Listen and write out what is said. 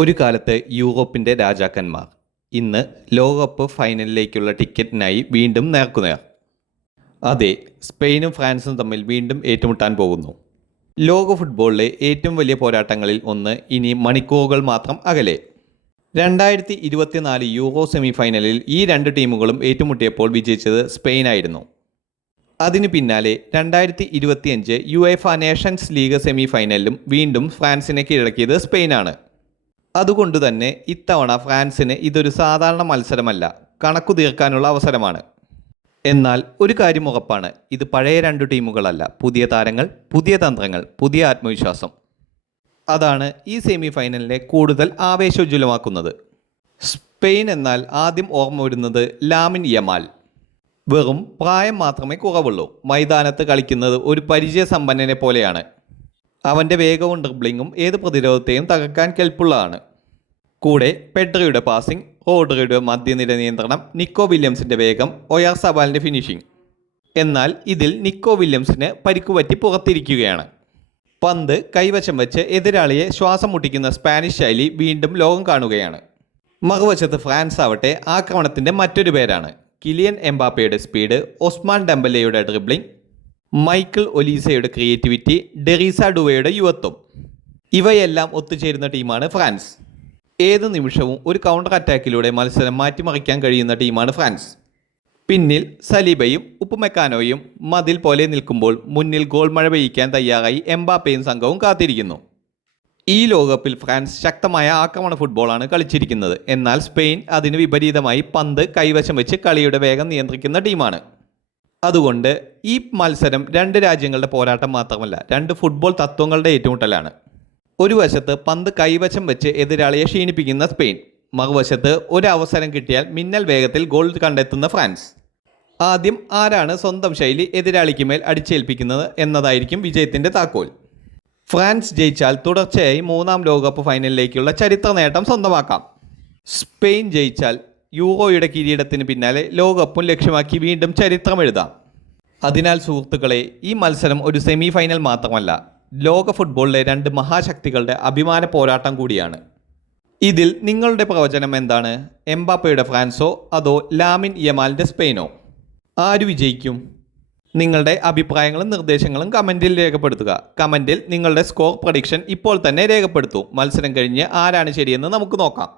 ഒരു കാലത്ത് യൂറോപ്പിൻ്റെ രാജാക്കന്മാർ ഇന്ന് ലോകകപ്പ് ഫൈനലിലേക്കുള്ള ടിക്കറ്റിനായി വീണ്ടും നേർക്കുനേർ. അതെ, സ്പെയിനും ഫ്രാൻസും തമ്മിൽ വീണ്ടും ഏറ്റുമുട്ടാൻ പോകുന്നു. ലോക ഫുട്ബോളിലെ ഏറ്റവും വലിയ പോരാട്ടങ്ങളിൽ ഒന്ന് ഇനി മണിക്കൂറുകൾ മാത്രം അകലെ. 2024 യൂറോ സെമിഫൈനലിൽ ഈ രണ്ട് ടീമുകളും ഏറ്റുമുട്ടിയപ്പോൾ വിജയിച്ചത് സ്പെയിനായിരുന്നു. അതിന് പിന്നാലെ 2025 യുവേഫ നേഷൻസ് ലീഗ് സെമിഫൈനലിലും വീണ്ടും ഫ്രാൻസിനെ കീഴടക്കിയത് സ്പെയിനാണ്. അതുകൊണ്ടുതന്നെ ഇത്തവണ ഫ്രാൻസിന് ഇതൊരു സാധാരണ മത്സരമല്ല, കണക്കു തീർക്കാനുള്ള അവസരമാണ്. എന്നാൽ ഒരു കാര്യം ഉറപ്പാണ്, ഇത് പഴയ രണ്ടു ടീമുകളല്ല. പുതിയ താരങ്ങൾ, പുതിയ തന്ത്രങ്ങൾ, പുതിയ ആത്മവിശ്വാസം. അതാണ് ഈ സെമിഫൈനലിനെ കൂടുതൽ ആവേശോജ്വലമാക്കുന്നത്. സ്പെയിൻ എന്നാൽ ആദ്യം ഓർമ്മ വരുന്നത് ലാമിൻ യമാൽ. വെറും പ്രായം മാത്രമേ കുറവുള്ളൂ. മൈതാനത്ത് കളിക്കുന്നത് ഒരു പരിചയസമ്പന്നനെ പോലെയാണ്. അവൻ്റെ വേഗവും ഡ്രിബ്ലിങ്ങും ഏത് പ്രതിരോധത്തെയും തകർക്കാൻ കെൽപ്പുള്ളതാണ്. കൂടെ പെഡ്രിയുടെ പാസിംഗ്, റോഡ്രിയുടെ മധ്യനിര നിയന്ത്രണം, നിക്കോ വില്യംസിൻ്റെ വേഗം, ഒയാർസബാലിൻ്റെ ഫിനിഷിംഗ്. എന്നാൽ ഇതിൽ നിക്കോ വില്യംസിന് പരിക്കുപറ്റി പുറത്തിരിക്കുകയാണ്. പന്ത് കൈവശം വെച്ച് എതിരാളിയെ ശ്വാസം മുട്ടിക്കുന്ന സ്പാനിഷ് ശൈലി വീണ്ടും ലോകം കാണുകയാണ്. മറുവശത്ത് ഫ്രാൻസ് ആവട്ടെ ആക്രമണത്തിൻ്റെ മറ്റൊരു പേരാണ്. കിലിയൻ എംബാപ്പയുടെ സ്പീഡ്, ഒസ്മാൻ ഡെംബലയുടെ ഡ്രിബ്ലിംഗ്, മൈക്കിൾ ഒലീസയുടെ ക്രിയേറ്റിവിറ്റി, ഡെറീസ ഡുവയുടെ യുവത്വം, ഇവയെല്ലാം ഒത്തുചേരുന്ന ടീമാണ് ഫ്രാൻസ്. ഏത് നിമിഷവും ഒരു കൗണ്ടർ അറ്റാക്കിലൂടെ മത്സരം മാറ്റിമറിക്കാൻ കഴിയുന്ന ടീമാണ് ഫ്രാൻസ്. പിന്നിൽ സലീബയും ഉപ്പുമെക്കാനോയും മതിൽ പോലെ നിൽക്കുമ്പോൾ മുന്നിൽ ഗോൾ മഴ പെയ്യിക്കാൻ തയ്യാറായി എംബാപ്പയും സംഘവും കാത്തിരിക്കുന്നു. ഈ ലോകകപ്പിൽ ഫ്രാൻസ് ശക്തമായ ആക്രമണ ഫുട്ബോളാണ് കളിച്ചിരിക്കുന്നത്. എന്നാൽ സ്പെയിൻ അതിന് വിപരീതമായി പന്ത് കൈവശം വെച്ച് കളിയുടെ വേഗം നിയന്ത്രിക്കുന്ന ടീമാണ്. അതുകൊണ്ട് ഈ മത്സരം രണ്ട് രാജ്യങ്ങളുടെ പോരാട്ടം മാത്രമല്ല, രണ്ട് ഫുട്ബോൾ തത്വങ്ങളുടെ ഏറ്റുമുട്ടലാണ്. ഒരു വശത്ത് പന്ത് കൈവശം വെച്ച് എതിരാളിയെ ക്ഷീണിപ്പിക്കുന്ന സ്പെയിൻ, മറുവശത്ത് ഒരു അവസരം കിട്ടിയാൽ മിന്നൽ വേഗത്തിൽ ഗോൾ കണ്ടെത്തുന്ന ഫ്രാൻസ്. ആദ്യം ആരാണ് സ്വന്തം ശൈലി എതിരാളിക്ക് മേൽ അടിച്ചേൽപ്പിക്കുന്നത് എന്നതായിരിക്കും വിജയത്തിൻ്റെ താക്കോൽ. ഫ്രാൻസ് ജയിച്ചാൽ തുടർച്ചയായി 3ാം ലോകകപ്പ് ഫൈനലിലേക്കുള്ള ചരിത്ര നേട്ടം സ്വന്തമാക്കാം. സ്പെയിൻ ജയിച്ചാൽ യൂറോയുടെ കിരീടത്തിന് പിന്നാലെ ലോകകപ്പും ലക്ഷ്യമാക്കി വീണ്ടും ചരിത്രം എഴുതാം. അതിനാൽ സുഹൃത്തുക്കളെ, ഈ മത്സരം ഒരു സെമി ഫൈനൽ മാത്രമല്ല, ലോക ഫുട്ബോളിലെ രണ്ട് മഹാശക്തികളുടെ അഭിമാന പോരാട്ടം കൂടിയാണ്. ഇതിൽ നിങ്ങളുടെ പ്രവചനം എന്താണ്? എംബാപ്പയുടെ ഫ്രാൻസോ അതോ ലാമിൻ യമാലിൻ്റെ സ്പെയിനോ? ആര് വിജയിക്കും? നിങ്ങളുടെ അഭിപ്രായങ്ങളും നിർദ്ദേശങ്ങളും കമൻറ്റിൽ രേഖപ്പെടുത്തുക. കമൻറ്റിൽ നിങ്ങളുടെ സ്കോർ പ്രഡിക്ഷൻ ഇപ്പോൾ തന്നെ രേഖപ്പെടുത്തൂ. മത്സരം കഴിഞ്ഞ് ആരാണ് ശരിയെന്ന് നമുക്ക് നോക്കാം.